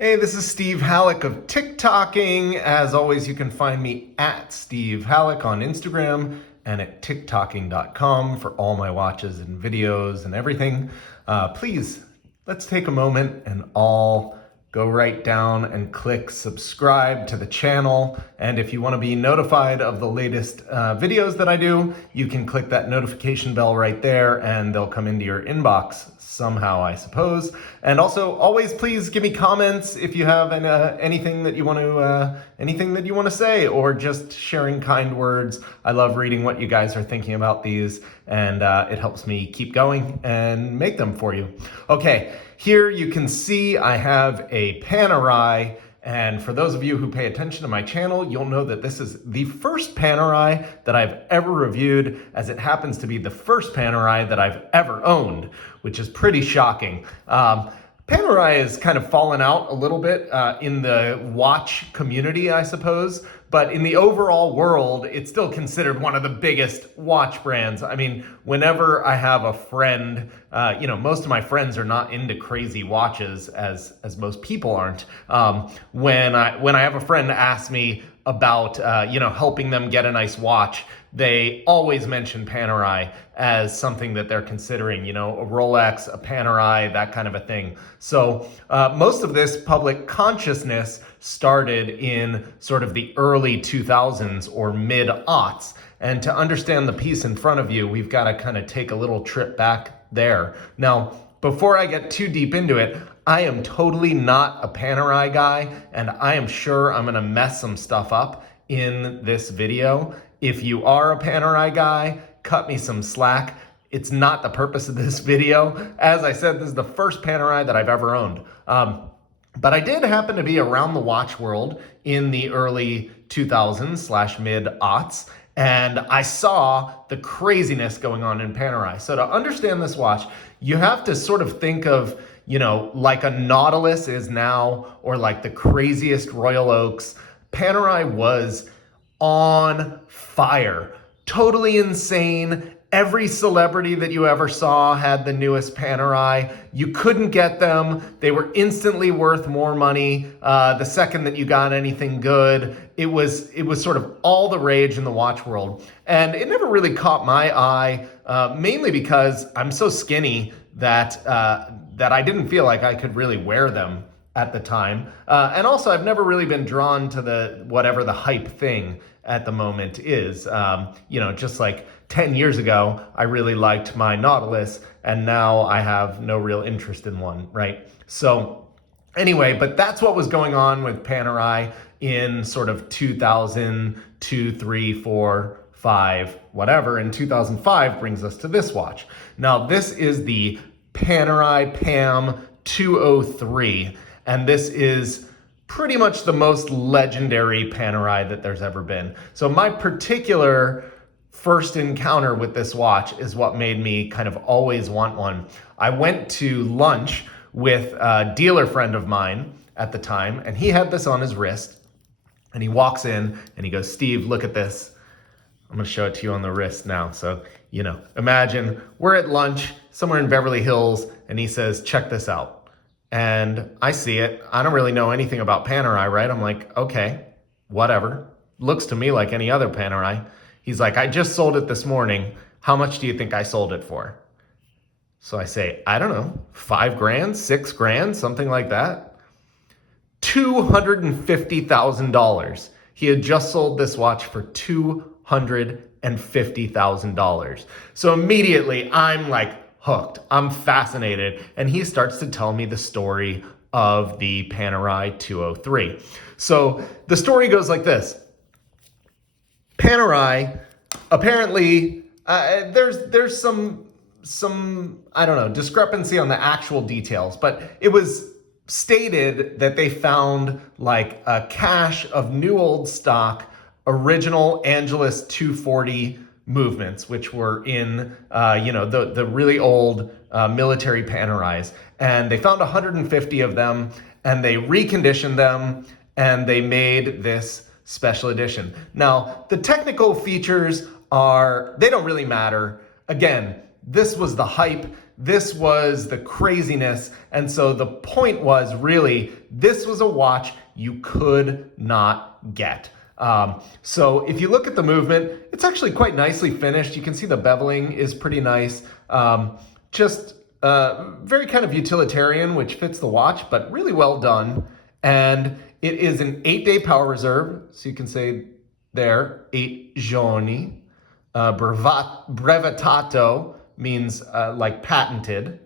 Hey, this is Steve Halleck of TikToking. As always, you can find me at Steve Halleck on Instagram and at TikToking.com for all my watches and videos and everything. Please, let's take a moment and all go right down and click subscribe to the channel. And if you want to be notified of the latest videos that I do, you can click that notification bell right there and they'll come into your inbox somehow, I suppose. And also, always please give me comments if you have anything that you want to say, or just sharing kind words. I love reading what you guys are thinking about these, and it helps me keep going and make them for you. Okay, here you can see I have a Panerai. And for those of you who pay attention to my channel, you'll know that this is the first Panerai that I've ever reviewed, as it happens to be the first Panerai that I've ever owned, which is pretty shocking. Panerai has kind of fallen out a little bit in the watch community, I suppose, but in the overall world, it's still considered one of the biggest watch brands. I mean, whenever I have a friend, most of my friends are not into crazy watches as most people aren't. When I have a friend ask me about, helping them get a nice watch, they always mention Panerai as something that they're considering, a Rolex, a Panerai, that kind of a thing. So most of this public consciousness started in sort of the early 2000s or mid-aughts. And to understand the piece in front of you, we've got to kind of take a little trip back there. Now, before I get too deep into it, I am totally not a Panerai guy, and I am sure I'm gonna mess some stuff up in this video. If you are a Panerai guy, cut me some slack. It's not the purpose of this video. As I said, this is the first Panerai that I've ever owned. But I did happen to be around the watch world in the early 2000s / mid-aughts, and I saw the craziness going on in Panerai. So to understand this watch, you have to sort of think of, like a Nautilus is now, or like the craziest Royal Oaks. Panerai was on fire, totally insane. Every celebrity that you ever saw had the newest Panerai. You couldn't get them. They were instantly worth more money the second that you got anything good. It was sort of all the rage in the watch world. And it never really caught my eye, mainly because I'm so skinny that I didn't feel like I could really wear them at the time. And also, I've never really been drawn to whatever the hype thing at the moment is. Just like 10 years ago, I really liked my Nautilus, and now I have no real interest in one, right? So anyway, but that's what was going on with Panerai in sort of 2002, 3, 4, 5, whatever. And 2005 brings us to this watch. Now, this is the Panerai Pam 203, and this is pretty much the most legendary Panerai that there's ever been. So my particular first encounter with this watch is what made me kind of always want one. I went to lunch with a dealer friend of mine at the time, and he had this on his wrist, and he walks in and he goes, "Steve, look at this." I'm gonna show it to you on the wrist now. So, imagine we're at lunch somewhere in Beverly Hills, and he says, "Check this out." And I see it. I don't really know anything about Panerai, right? I'm like, okay, whatever. Looks to me like any other Panerai. He's like, "I just sold it this morning. How much do you think I sold it for?" So I say, "I don't know, 5 grand, 6 grand, something like that." $250,000. He had just sold this watch for $250,000. So immediately I'm like hooked. I'm fascinated. And he starts to tell me the story of the Panerai 203. So the story goes like this. Panerai, apparently, there's some I don't know, discrepancy on the actual details, but it was stated that they found like a cache of new old stock original Angelus 240 movements, which were in the really old military Panerais, and they found 150 of them, and they reconditioned them, and they made this special edition. Now, the technical features they don't really matter. Again, this was the hype. This was the craziness. And so the point was really, this was a watch you could not get. So if you look at the movement, it's actually quite nicely finished. You can see the beveling is pretty nice. Just very kind of utilitarian, which fits the watch, but really well done. And it is an 8-day power reserve. So you can say there, 8 giorni. Brevetato means like patented.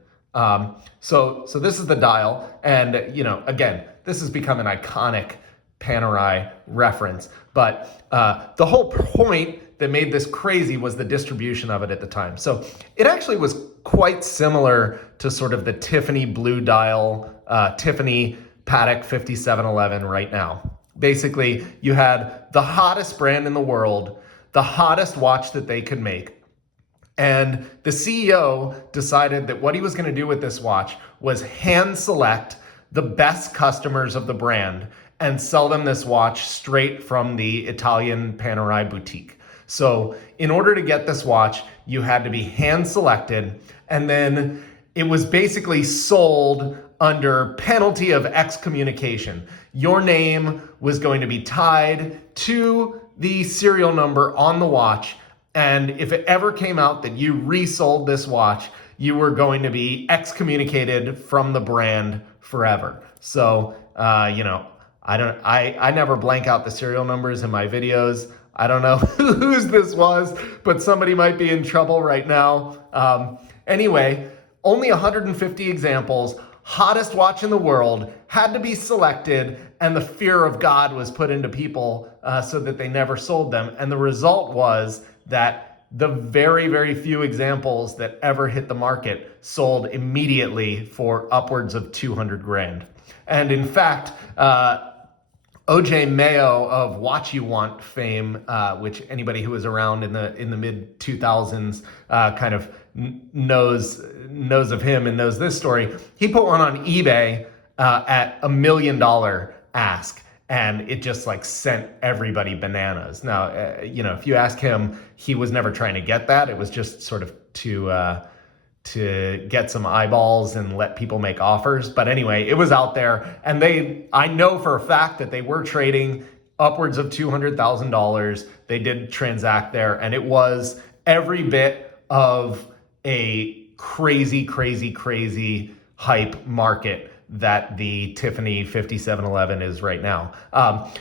So this is the dial. And, again, this has become an iconic Panerai reference. But the whole point that made this crazy was the distribution of it at the time. So it actually was quite similar to sort of the Tiffany blue dial, Tiffany Patek 5711 right now. Basically, you had the hottest brand in the world, the hottest watch that they could make. And the CEO decided that what he was going to do with this watch was hand select the best customers of the brand and sell them this watch straight from the Italian Panerai boutique. So in order to get this watch, you had to be hand selected, and then it was basically sold under penalty of excommunication. Your name was going to be tied to the serial number on the watch, and if it ever came out that you resold this watch, you were going to be excommunicated from the brand forever. So, I never blank out the serial numbers in my videos. I don't know whose this was, but somebody might be in trouble right now. Anyway, only 150 examples, hottest watch in the world, had to be selected, and the fear of God was put into people so that they never sold them. And the result was that the very, very few examples that ever hit the market sold immediately for upwards of 200 grand. And in fact, OJ Mayo of Watch You Want fame, which anybody who was around in the mid 2000s kind of knows of him and knows this story. He put one on eBay at $1 million ask, and it just like sent everybody bananas. Now, if you ask him, he was never trying to get that. It was just sort of to get some eyeballs and let people make offers. But anyway, it was out there, and I know for a fact that they were trading upwards of $200,000. They did transact there, and it was every bit of a crazy, crazy, crazy hype market that the Tiffany 5711 is right now.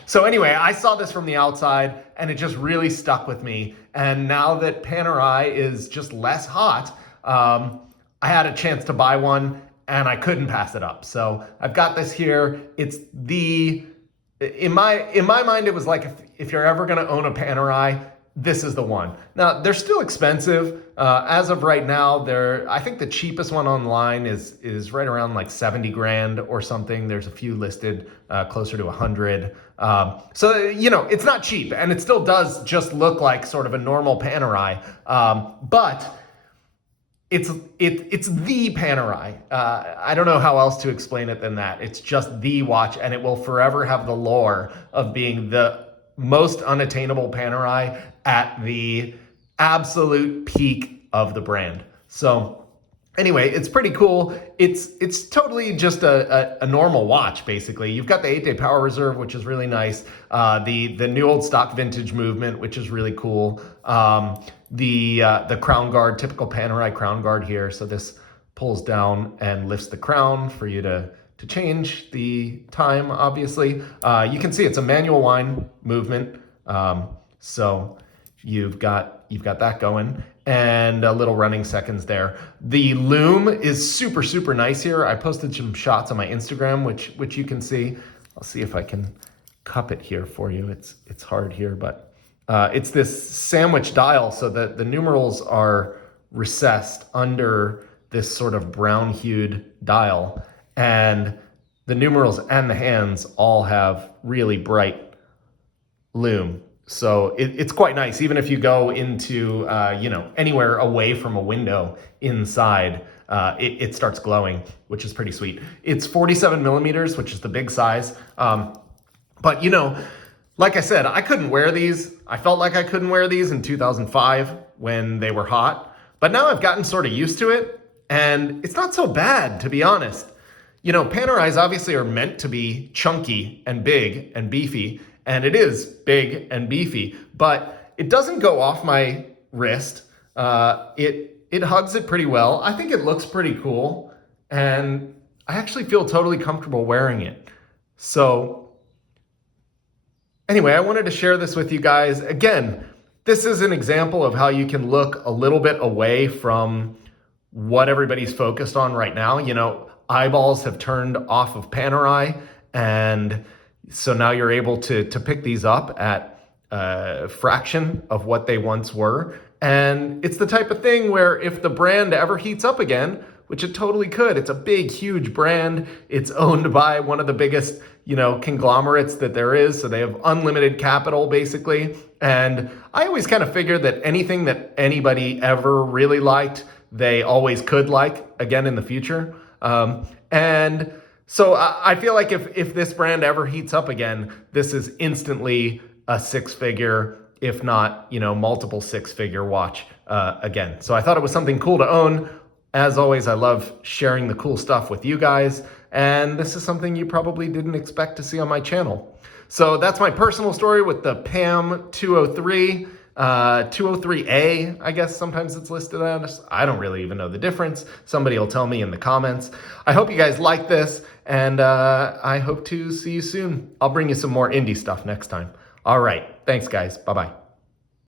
So anyway, I saw this from the outside, and it just really stuck with me. And now that Panerai is just less hot, I had a chance to buy one, and I couldn't pass it up. So I've got this here. It's in my mind, it was like if you're ever gonna own a Panerai, this is the one. Now, they're still expensive. As of right now, I think the cheapest one online is right around like 70 grand or something. There's a few listed closer to 100. So, it's not cheap, and it still does just look like sort of a normal Panerai. But it's the Panerai. I don't know how else to explain it than that. It's just the watch, and it will forever have the lore of being the most unattainable Panerai at the absolute peak of the brand. So anyway, it's pretty cool. It's totally just a normal watch, basically. You've got the 8-day power reserve, which is really nice. The new old stock vintage movement, which is really cool. The crown guard, typical Panerai crown guard here. So this pulls down and lifts the crown for you to change the time, obviously. You can see it's a manual wind movement. So you've got that going, and a little running seconds there. The loom is super, super nice here. I posted some shots on my Instagram, which you can see. I'll see if I can cup it here for you. It's hard here, but it's this sandwich dial, so that the numerals are recessed under this sort of brown hued dial, and the numerals and the hands all have really bright loom. So it's quite nice. Even if you go into, anywhere away from a window inside, it starts glowing, which is pretty sweet. It's 47 millimeters, which is the big size. But like I said, I couldn't wear these. I felt like I couldn't wear these in 2005 when they were hot, but now I've gotten sort of used to it. And it's not so bad, to be honest. You know, Panerais obviously are meant to be chunky and big and beefy, and it is big and beefy, but it doesn't go off my wrist. It hugs it pretty well. I think it looks pretty cool, and I actually feel totally comfortable wearing it. So anyway, I wanted to share this with you guys. Again, this is an example of how you can look a little bit away from what everybody's focused on right now. You know, eyeballs have turned off of Panerai, and so now you're able to pick these up at a fraction of what they once were. And it's the type of thing where if the brand ever heats up again, which it totally could, it's a big, huge brand. It's owned by one of the biggest, you know, conglomerates that there is. So they have unlimited capital, basically. And I always kind of figured that anything that anybody ever really liked, they always could like again in the future. And so I feel like if this brand ever heats up again, this is instantly a six-figure, if not, you know, multiple six-figure watch again. So I thought it was something cool to own. As always, I love sharing the cool stuff with you guys, and this is something you probably didn't expect to see on my channel. So that's my personal story with the Pam 203. 203A, I guess sometimes it's listed as. I don't really even know the difference. Somebody will tell me in the comments. I hope you guys like this, and I hope to see you soon. I'll bring you some more indie stuff next time. All right. Thanks, guys. Bye-bye.